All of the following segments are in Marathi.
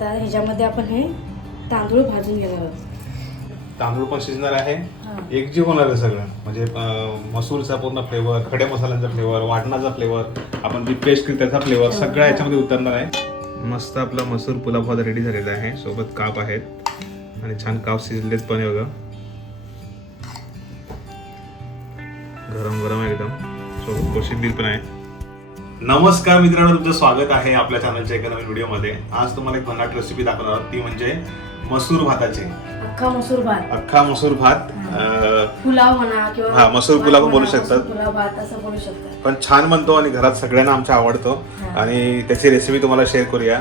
तर ह्याच्यामध्ये आपण हे तांदूळ भाजून घेणार आहोत. तांदूळ पण शिजणार आहे. हा. एकजीव होणार आहे सगळं. म्हणजे मसूरचा पूर्ण फ्लेवर खडे मसाल्यांचा फ्लेवर वाटणाचा फ्लेवर आपण जी पेस्ट केली त्याचा फ्लेवर सगळं याच्यामध्ये उतरणार आहे. मस्त आपला मसूर पुलाव भात रेडी झालेला आहे. सोबत काप आहेत. आणि छान काप शिजलेत पण आहे बघा. गरम गरम एकदम. सोबत कोशिंबीर पण आहे. नमस्कार मित्रांनो तुमचं स्वागत आहे आपल्या चॅनलच्या एका नवीन व्हिडिओमध्ये. आज तुम्हाला एक भन्नाट रेसिपी दाखवणार आहोत. ती म्हणजे मसूर भाताची. अख्खा मसूर भात. अख्खा मसूर भात अं, पुलाव म्हणा किंवा हा, मसूर पुलाव पण बोलू शकतात. मसूर पुलाव भात असं बोलू शकतात. पण छान बनतो आणि घरात सगळ्यांना आमच्या आवडतो. हा. आणि त्याची रेसिपी तुम्हाला शेअर करूया.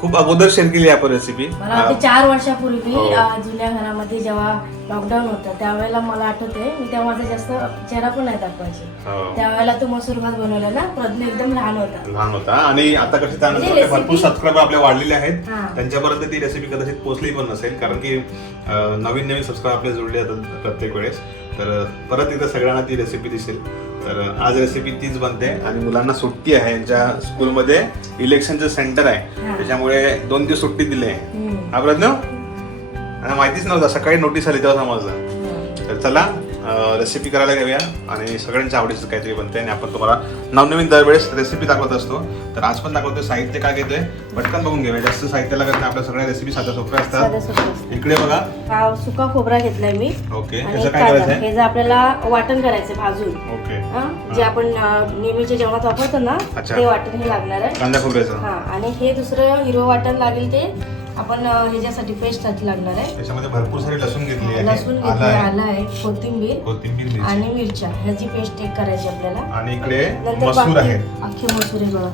खूप अगोदर शेअर केली आपण रेसिपी मला वाटते चार वर्षापूर्वी हो. अं, जुन्या घरामध्ये जेव्हा लॉकडाऊन होतं त्यावेळेला मला आठवते मी तेव्हा माझा जास्त चेहरा पण नाही दाखवायची. त्यावेळेला तो मसूर भात बनवला ना प्रज्ञ एकदम लहान होता. लहान होता आणि आता कशी म्हणजे आपले भरपूर सबस्क्रायबर आपले वाढलेले आहेत. हा. त्यांच्यापर्यंत ती रेसिपी कदाचित पोहोचली पण नसेल कारण की अं, नवीन नवीन सबस्क्राईब आपले जुळले जातात प्रत्येक वेळेस. तर अं, परत एकदा सगळ्यांना ती रेसिपी दिसेल. तर आज रेसिपी तीच बनते आणि मुलांना सुट्टी आहे यांच्या स्कूलमध्ये इलेक्शनचं सेंटर आहे. त्याच्यामुळे दोन दिवस सुट्टी दिली आहे. हा प्रज्ञ आणि माहितीच नव्हतं सकाळी नोटीस आली तेव्हा समजलं. तर चला रेसिपी करायला घेऊया. आणि सगळ्यांच्या आवडीचं काहीतरी बनते आणि आपण तुम्हाला नवनवीन दरवेळेस रेसिपी दाखवत असतो. तर आज पण दाखवतोय साहित्य काय घेतोय? पटकन बघून घेऊया. जास्त साहित्य लागत नाही आपल्या सगळ्या रेसिपी साध्या सोप्या असतात. इकडे बघा. हा सुका खोबरा घेतलाय मी. ओके त्याचं काय करायचं आहे हे आपल्याला वाटण करायचं भाजून. ओके. हा, जे आपण नेहमीच्या जेवणात वापरतो ना. ते वाटण हे लागणार आहे. कांदा खोबऱ्याचं. हा आणि हे दुसरं हिरवं वाटण लागेल ते आपण ह्याच्यासाठी पेस्टसाठी लागणार आहे. त्याच्यामध्ये भरपूर सारी लसूण घेतली आहे. लसूण आलं घेतलं आलं आहे कोथिंबीर कोथिंबीर आणि मिरच्या. ह्याची पेस्ट एक करायची आपल्याला. आणि इकडे नंतर मसूर आहे. अख्खे मसूर आहे बघा.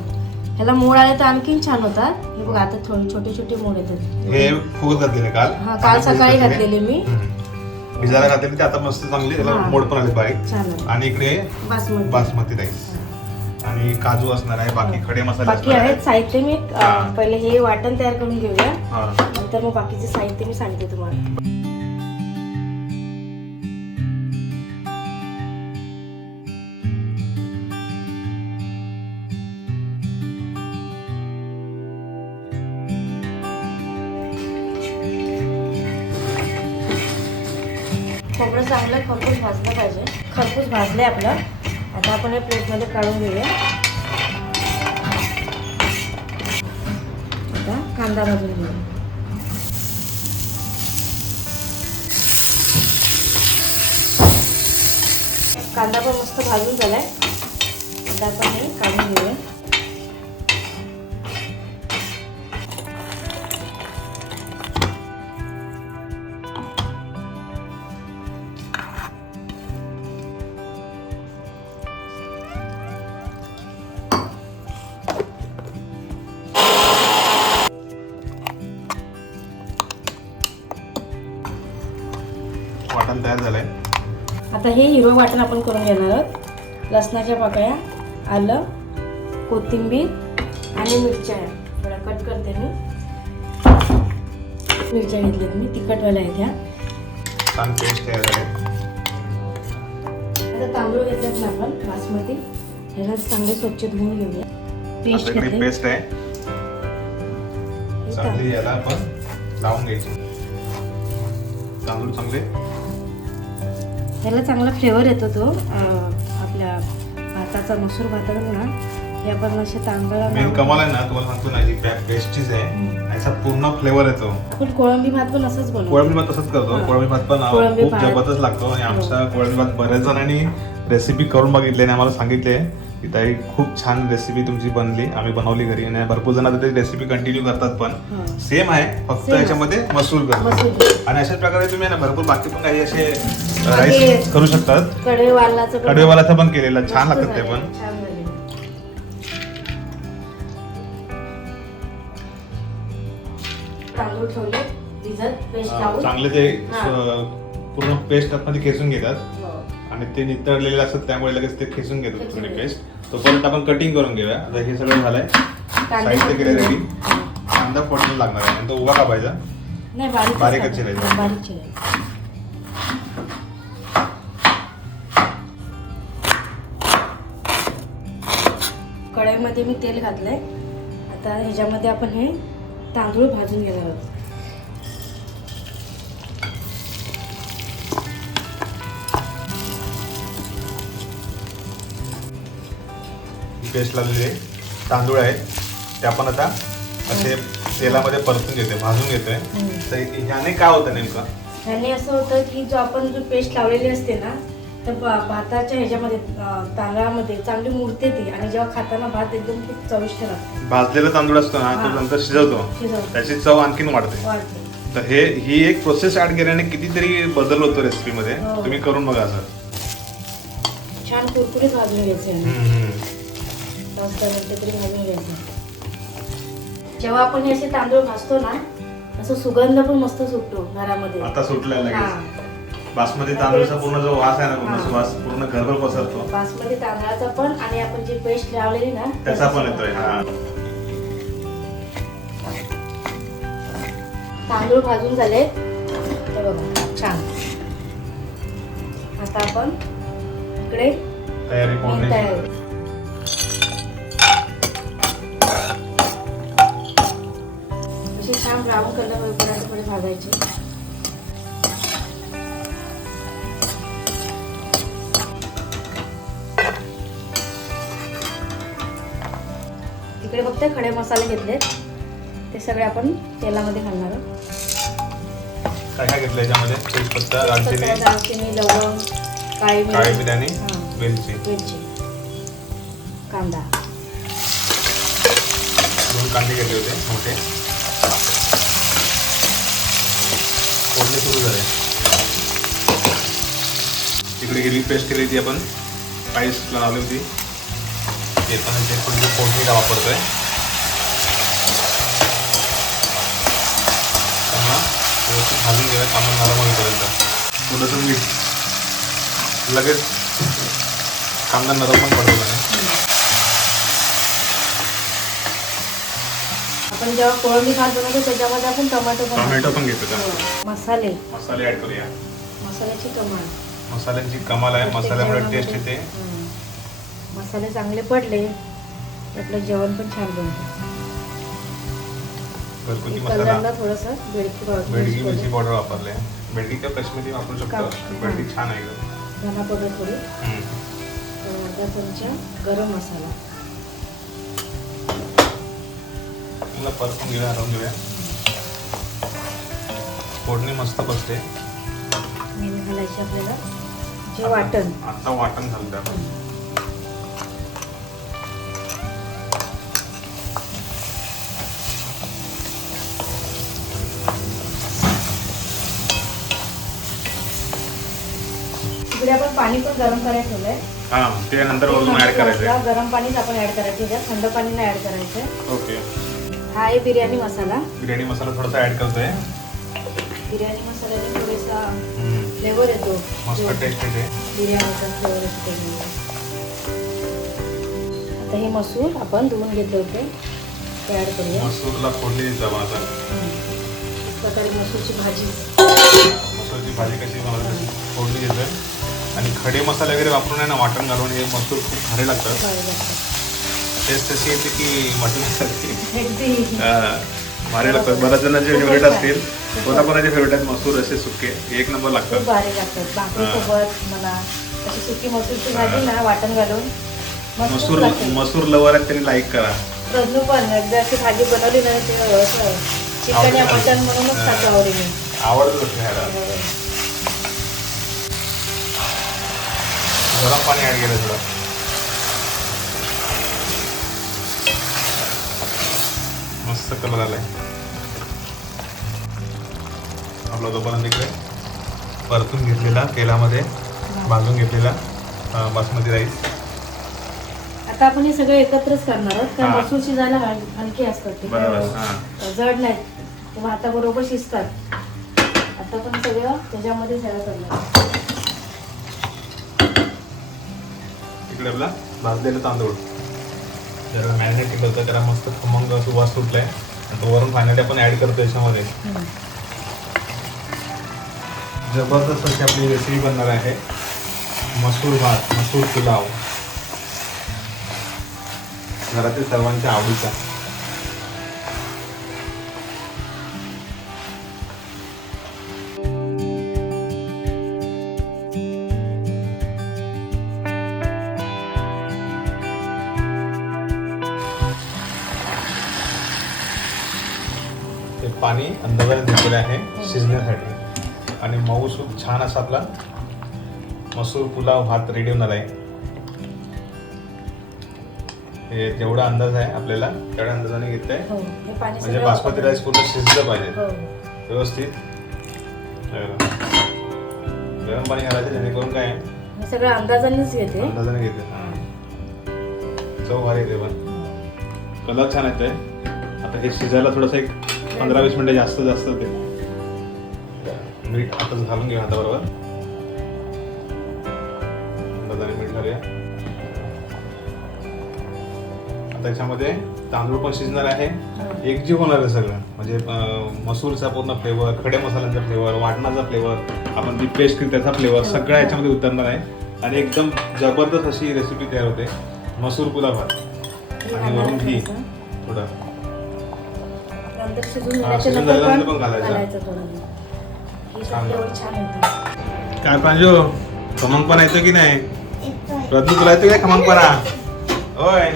ह्याला मोड आले तर आणखीन छान होतात. हे बघा आता थोडे छोटे छोटे मोड येतात. हे फुगत घातलेले काल. हा काल सकाळी घातलेले. मी. भिजायला घातलेली ते आता मस्त चांगली त्याला. मोड पण आले बारीक. आणि इकडे बासमती. बासमती राईस. आणि काजू असणार आहे बाकी खडे मसाले बाकी असणार आहेत साहित्य मी अं, हा. पहिले हे वाटण तयार करून घेऊया. हा. नंतर मग बाकीचे साहित्य मी सांगते तुम्हाला. खोबरं चांगलं खरपूस भाजलं पाहिजे. खरपूस भाजले आपलं. आता आपण हे प्लेटमध्ये काढून घेऊया. आता कांदा भाजून घेऊया. कांदा पण मस्त भाजून झालाय. आता आपण हे काढून घेऊया. आता हे हिरवं वाटण आपण करून घेणार आहोत. लसणाच्या पाकळ्या आलं कोथिंबीर आणि मिरच्या. थोड्या कट करते मी. मिरच्या घेतल्यात मी तिखटवाल्या आहेत ह्या. आता तांदूळ घेतल्यात ना आपण बासमती. ह्याला चांगले स्वच्छ धुवून घेऊया. पेस्ट पेस्ट आहे. हे. याला आपण लावून घ्यायची. तांदूळ चांगले ह्याला चांगला फ्लेवर येतो तो आपल्या भाताचा मसूर भाताचा ना हे आपण असे तांदळा मेन कमाल आहे ना तुम्हाला सांगतो ना पेस्टचीच आहे. याचा पूर्ण फ्लेवर येतो आपण कोळंबी भात पण असंच बनवतो कोळंबी भात तसंच करतो हा. कोळंबी भात पण खूप. हो. जबरदस्त लागतो आणि आमचा कोळंबी भात बऱ्याच जणांनी रेसिपी करून बघितली आणि आम्हाला सांगितले की ताई खूप छान रेसिपी तुमची बनली आम्ही बनवली घरी आणि भरपूर जण आता ते रेसिपी कंटिन्यू करतात पण हा. सेम आहे फक्त. याच्यामध्ये मसूर करतो. आणि अशाच प्रकारे तुम्ही ना भरपूर बाकी पण काही असे राईस करू शकतात पण- कडवेवालाचं पण केलेलं छान मस्त लागतात ते पण छान झालंय. तांदूळ ठेवले भिजत पेस्ट अं, लावून चांगले ते हा. स- पूर्ण पेस्टमध्ये खेचून घेतात हो. आणि ते नितळलेले असतात त्यामुळे लगेच ते खेचून घेतात खेचून पूर्ण घेतात. पेस्ट तोपर्यंत आपण कटिंग करून घेऊया आता हे सगळं झालंय कांदे साहित्य केलं रेडी. कांदा फोडणी लागणार आहे तो उभा कापायचा नाही बारीक बारीकच चिरायचं. बारीक चिरायचं कढईमध्ये मी तेल घातलंय. आता ह्याच्यामध्ये आपण हे तांदूळ भाजून घेणार आहोत. पेस्ट लावलेले तांदूळ आहेत ते आपण आता असे तेलामध्ये परतून घेतोय भाजून घेतोय. तर ह्याने काय होतं नेमकं? ह्याने असं होतं की जो आपण जो पेस्ट लावलेली असते ना तर भाताच्या ह्याच्यामध्ये तांदळामध्ये चांगली मुरते ती आणि जेव्हा खाताना भात एकदम खूप चविष्ट लागतो. भाजलेला तांदूळ असतो ना तो. नंतर शिजवतो. त्याची चव आणखीन वाढते. तर हे ही एक प्रोसेस ऍड केल्याने कितीतरी बदल होतो रेसिपीमध्ये हो. तुम्ही करून बघा सर छान कुरकुरीत भाजून घ्यायचे जेव्हा आपण हे असे तांदूळ भाजतो ना असं सुगंध पण मस्त सुटतो घरामध्ये. आता हा. बासमती तांदूळचा पूर्ण जो वास आहे ना पूर्ण. सुवास पूर्ण घरभर पसरतो. बासमती तांदळाचा पण आणि आपण जी पेस्ट लावलेली ना त्याचा पण येतोय हा. तांदूळ भाजून झाले. बघा छान. आता आपण इकडे तयारी तयारी असे छान ब्राऊन कलर होईपर्यंत थोडे भाजायचे. इकडे फक्त खडे मसाले घेतलेत ते सगळे आपण तेलामध्ये घालणार आहोत. काय काय घेतलं याच्यामध्ये? तेजपत्ता दालचिनी? पत्ता, दालचिनी लवंग काळी काळी मिरी मिरी आणि. वेलची. वेलची. कांदा. दोन कांदे घेतले होते मोठे. फोडणी सुरू झाले. तिकडे गेली पेस्ट केली ती आपण. स्पाईसला लावली होती. ते पण इथे थोडी फोडणीला वापरतोय. त्यांना व्यवस्थित घालून घेऊया कांदा नरम होईपर्यंत. थोडंसं मीठ. लगेच कांदा नरम पण पडतो आपण जेव्हा कोळंबी भात बनवतो त्याच्यामध्ये आपण टोमॅटो पण टोमॅटो पण घेतो का? हो. मसाले. मसाले ऍड करूया. मसाल्याची कमाल मसाल्यांची कमाल आहे. मसाल्यामुळे टेस्ट येते. हं. मसाले चांगले पडले आपलं जेवण पण छान बनतं. कलरला थोडंसं बेडकी बेडगी मिरची पावडर वापरले. बेडगी किंवा कश्मीरी वापरू शकतो. का- बेडगी छान आहे धना पावडर थोडी. अर्धा चमचा गरम मसाला. मला परतून घेऊया हरवून घेऊया. फोडणी मस्त बसते. मेन घालायची आपल्याला. जे वाटण. आता वाटण घालतं आपण. पाणी पण गरम करायला ठेवलंय हा ते नंतर वरून ऍड करायचं. मसाला गरम पाणीच आपण ऍड करायचं याच्यात थंड पाणी नाही ऍड करायचं ओके. हा आहे बिर्याणी मसाला. बिर्याणी मसाला थोडासा ऍड करतोय. बिर्याणी मसाल्याने थोडासा. फ्लेवर येतो. मस्त टेस्ट येते. बिर्याणीचा फ्लेवर येतो. आता हे मसूर आपण धुवून घेतले होते. ते ऍड करूया. मसूरला फोडणी आपण आता. प्रकारे मसूरची भाजी. मसूरची भाजी कशी तशी फोडणी देतोय. आणि खडे मसाले वगैरे वापरून आहे ना वाटण घालून हे मसूर खूप भारी लागतात. टेस्ट तशी येते की मटणासारखी हा, भारी लागतात. बऱ्याच जणांचे फेवरेट असतील. कोणाकोणाचे फेवरेट आहेत? मसूर असे सुके. एक नंबर लागतात. भारी लागतात. भाकरीसोबत म्हणा अशी सुकी मसूरची भाजी ना वाटण घालून मसूर. मसूर लवर आहेत त्यांनी लाईक करा. रजनू पण एकदा अशी भाजी बनवली ना ते चिकन या म्हणूनच. खातो आवडीने. आवडतं गोष्ट गरम पाणी ऍड केलं थोडं मस्त कलर आलाय. आपला तोपर्यंत इकडे परतून घेतलेला तेलामध्ये भाजून घेतलेला बासमती राईस आता आपण हे सगळं एकत्रच करणार आहोत कारण हा. मसूर शिजायला हल- हलके असतात ते. बरोबर, काय हा. जड नाहीत ते भाताबरोबर शिजतात. आता पण सगळं त्याच्यामध्ये सगळं करणार आहोत. इकडे आपला भाजलेला तांदूळ. जर मॅरिनेट केलं तर त्याला मस्त खमंग सुवास सुटलाय. आणि तो वरून फायनली आपण ऍड करतो याच्यामध्ये. जबरदस्त अशी आपली रेसिपी बनणार आहे. मसूर भात मसूर पुलाव. घरातील सर्वांच्या आवडीचा. अंदाजाने घेतलेलं आहे शिजण्यासाठी. आणि मऊसूद छान असा आपला मसूर पुलाव भात रेडी होणार आहे. हे जेवढा अंदाज आहे आपल्याला तेवढ्या अंदाजाने घेतलंय. हो हे म्हणजे बासमती. राईस पूर्ण शिजलं पाहिजे. हो. व्यवस्थित. हे. गरम पाणी घालायचं जेणेकरून काय? आहे, हे सगळं अंदाजानेच घेते. अंदाजाने घेते. चव भारी येते पण. कलर छान येतोय. आता हे शिजायला थोडंसं एक पंधरा वीस मिनिटं जास्त जास्त ते मीठ आता घालून घेऊ हाताबरोबर अंदाजाने मीठ घालूया. आता याच्यामध्ये तांदूळ पण शिजणार आहे. एकजीव होणार आहे सगळं. म्हणजे मसूरचा पूर्ण फ्लेवर खडे मसाल्यांचा फ्लेवर वाटणाचा फ्लेवर आपण जी पेस्ट केली त्याचा फ्लेवर सगळं याच्यामध्ये उतरणार आहे. आणि एकदम जबरदस्त अशी रेसिपी तयार होते. मसूर पुलाव भात. आणि वरून घी. थोडं. शिजून पण घालायचं. थोडं छान. येतं काय प्रांजू खमंगपणा येतो की नाही? रत्न तुला येतो काय खमंगपणा होय.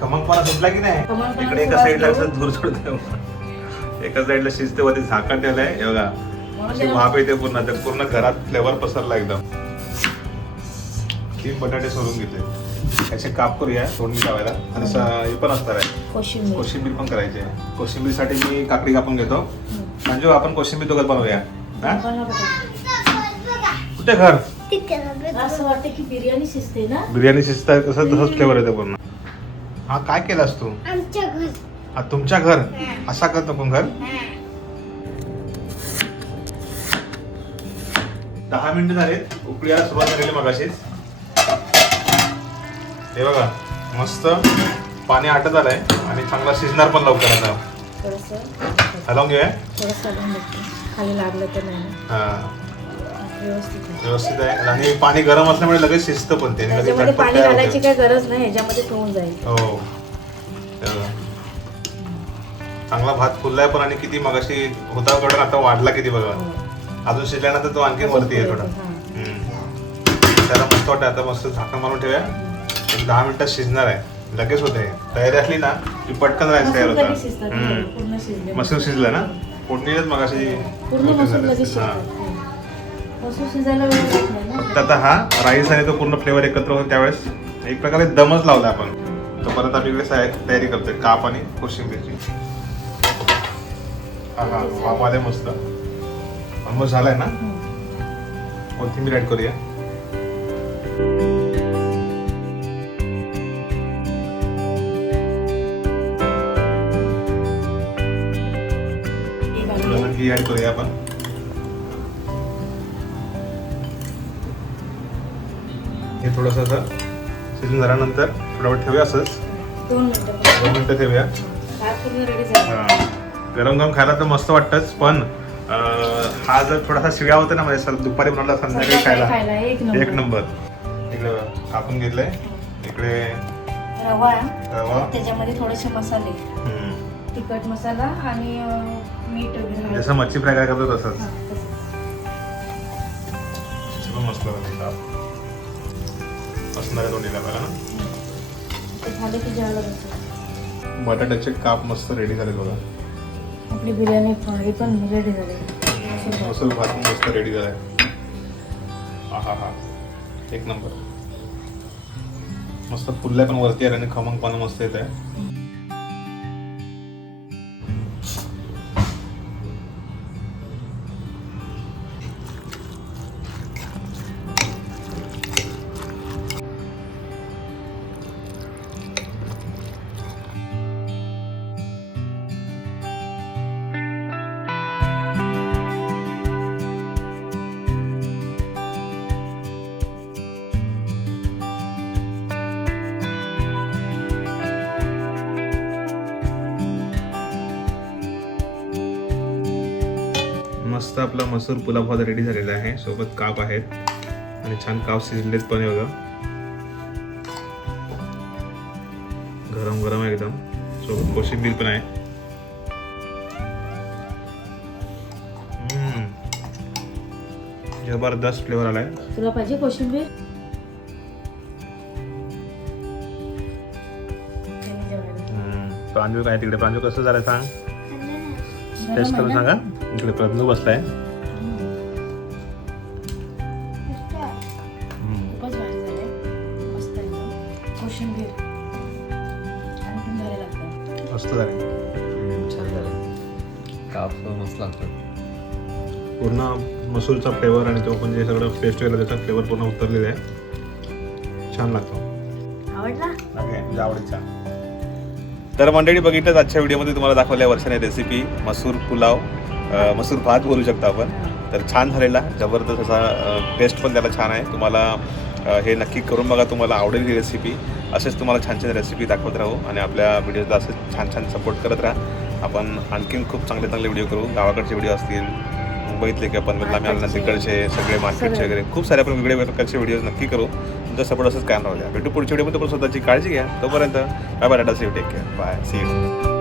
खमंगपणा सुटला की नाही? इकडे एका साईडला. असं धूर सोडते एका साईडला शिजते वरती झाकण ठेवलंय. अशी त्याला- वाफ येते पूर्ण. तर पूर्ण घरात फ्लेवर पसरला एकदम. तीन बटाटे सोडून घेतले. त्याचे काप करूया तोडणी लावायला. आणि स- हे पण असणार आहे. कोशिंबीर. कोशिंबीर पण करायची आहे. कोशिंबीरसाठी मी काकडी कापून घेतो. म्हणजे आपण कोशिंबीर दोघं बनवूया. हा? बनवा. कुठे घर? असं वाटतं की बिर्याणी शिजते ना? बिर्याणी शिजता कसं तसंच फ्लेवर येतं पूर्ण. हा काय केलास तू? आमच्या घर. हा तुमच्या घर? असा करतो पण घर? दहा मिनिटं झालेत. उकळी यायला सुरुवात झालेली मगाशीच. हे बघा मस्त पाणी आटत आलंय आणि चांगला शिजणार पण लवकर आता. हलवून घेऊया? खाली लागलं तर नाही. हा. व्यवस्थित आहे. आणि पाणी गरम असल्यामुळे लगेच शिजतं पण ते. पाणी घालायची होतं. काही गरज नाही ह्याच्यामध्ये होऊन जाईल. हो. चांगला भात फुललाय पण आणि किती मगाशी होता कडून आता वाढला किती बघा. हो. अजून शिजल्यानंतर तो आणखी वरती आहे थोडा हा. त्याला मस्त वाटतं आता मस्त झाकण मारून ठेवूया. दहा मिनिटात शिजणार आहे. लगेच होते. तयारी असली ना की पटकन राईस तयार होता. शिजले. मसूर शिजलं ना? फोडणीलाच मग अशी पूर्ण मसूर लगेच हा. आता हा राईस आणि तो पूर्ण फ्लेवर एकत्र होऊन त्यावेळेस एक प्रकारे दमच लावला आपण. तर परत आम्ही इकडे तयारी करतोय. काप आणि कोशिंबीरची. हा हा. वाफ आले मस्त. ऑलमोस्ट झालाय ना? हम्म. कोथिंबीर ऍड करूया. ऍड करूया आपण. हे थोडंसं असं शिजून झाल्यानंतर थोडा ठेवूया असंच. दोन मिनिटं ठेवूया. गरम गरम खायला तर मस्त वाटतंच पण हा जर थोडासा शिळा होता ना म्हणजे सर दुपारी बनवला संध्याकाळी खायला एक नंबर. इकडे कापून घेतलंय इकडे रवा रवा. त्याच्यामध्ये थोडेसे मसाले. तिखट मसाला आणि मीठ वगैरे घालायचं. जसं मच्छी फ्राय काय करतो तसंच. पण मस्त. असणार ना. झालं की. बटाट्याचे काप मस्त रेडी झाले बघा. आपली बिर्याणी फ्राय पण रेडी झाली. मसूर भात पण मस्त रेडी झालाय. हा हा हा एक नंबर. मस्त फुलल्या पण वरती आहे आणि खमंग पण मस्त येत आहे मस्त आपला मसूर पुलाव भात रेडी झालेला आहे. सोबत काप आहेत. आणि छान काप शिजलेत पण बघा. गरम गरम आहे एकदम. सोबत कोशिंबीर पण आहे. हम्म. जबरदस्त फ्लेवर आलाय. तुला पाहिजे कोशिंबीर. प्रांजू काय तिकडे? प्रांजू कसं झालं सांग? टेस्ट करून सांगा. इकडे प्रज्ञू बसलाय. मस्त झाले छान झालं काप मस्त लागतं. पूर्ण मसूरचा फ्लेवर आणि तो पण जे सगळं पेस्ट केलं त्याचा फ्लेवर पूर्ण उतरलेला आहे. छान लागतो. आवडला? म्हणजे आवडीचा. तर मंडळी बघितलं आजच्या व्हिडिओमध्ये तुम्हाला दाखवल्या वर्षाने रेसिपी मसूर पुलाव. मसूर भात बोलू शकता आपण. तर छान झालेला जबरदस्त असा टेस्ट पण त्याला छान आहे. तुम्हाला हे नक्की करून बघा तुम्हाला आवडेल ही रेसिपी असेच तुम्हाला छान छान रेसिपी दाखवत राहू आणि आपल्या व्हिडिओला असं छान छान सपोर्ट करत राहा. आपण आणखीन खूप चांगले चांगले व्हिडिओ करू. गावाकडचे व्हिडिओ असतील मुंबईतले किंवा पनवेलला आम्ही आलं तिकडचे सगळे मार्केटचे. वगैरे. खूप सारे आपण वेगळे प्रकारचे व्हिडिओज नक्की करू. तुमचा सपोर्ट असंच काय राहू द्या. भेटू पुढच्या व्हिडिओमध्ये पण स्वतःची काळजी घ्या. तोपर्यंत bye bye tata see take care bye see you